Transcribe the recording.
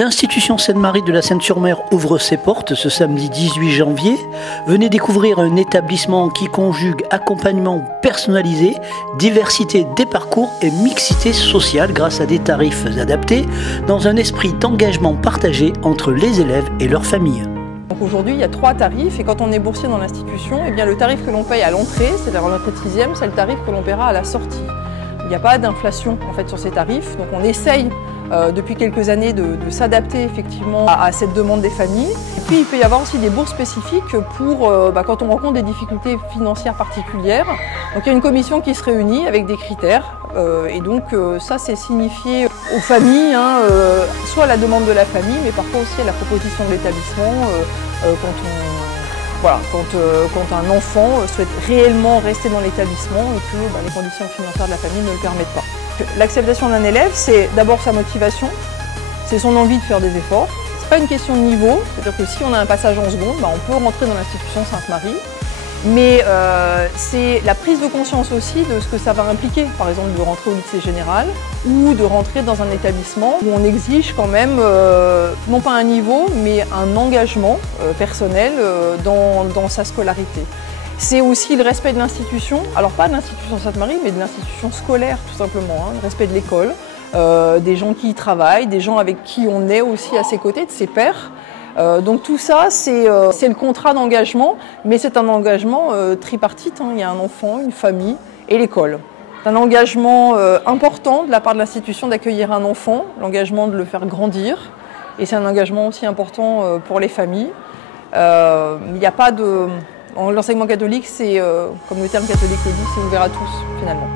L'institution Sainte-Marie de la Seine-sur-Mer ouvre ses portes ce samedi 18 janvier. Venez découvrir un établissement qui conjugue accompagnement personnalisé, diversité des parcours et mixité sociale grâce à des tarifs adaptés dans un esprit d'engagement partagé entre les élèves et leurs familles. Aujourd'hui, il y a 3 tarifs et quand on est boursier dans l'institution, eh bien, le tarif que l'on paye à l'entrée, c'est-à-dire l'entrée de 6e, c'est le tarif que l'on paiera à la sortie. Il n'y a pas d'inflation en fait, sur ces tarifs, donc on essaye depuis quelques années de s'adapter effectivement à cette demande des familles. Et puis il peut y avoir aussi des bourses spécifiques pour quand on rencontre des difficultés financières particulières. Donc il y a une commission qui se réunit avec des critères et donc ça c'est signifié aux familles, soit à la demande de la famille, mais parfois aussi à la proposition de l'établissement quand un enfant souhaite réellement rester dans l'établissement et que les conditions financières de la famille ne le permettent pas. L'acceptation d'un élève, c'est d'abord sa motivation, c'est son envie de faire des efforts. Ce n'est pas une question de niveau, c'est-à-dire que si on a un passage en seconde, on peut rentrer dans l'institution Sainte-Marie. Mais c'est la prise de conscience aussi de ce que ça va impliquer, par exemple de rentrer au lycée général ou de rentrer dans un établissement où on exige quand même, non pas un niveau, mais un engagement personnel dans sa scolarité. C'est aussi le respect de l'institution, alors pas de l'institution Sainte-Marie, mais de l'institution scolaire tout simplement, le respect de l'école, des gens qui y travaillent, des gens avec qui on est aussi à ses côtés, de ses pairs. Donc tout ça, c'est le contrat d'engagement, mais c'est un engagement tripartite. Il y a un enfant, une famille et l'école. C'est un engagement important de la part de l'institution d'accueillir un enfant, l'engagement de le faire grandir, et c'est un engagement aussi important pour les familles. Il n'y a pas de... L'enseignement catholique, c'est, comme le terme catholique le dit, c'est ouvert à tous finalement.